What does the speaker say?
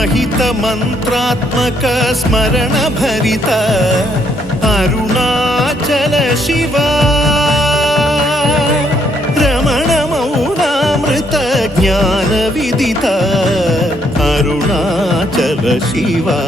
महित मंत्रात्मक स्मरण भरित अरुणाचल शिवा रमण मौनामृत ज्ञान विदित अरुणाचल शिवा।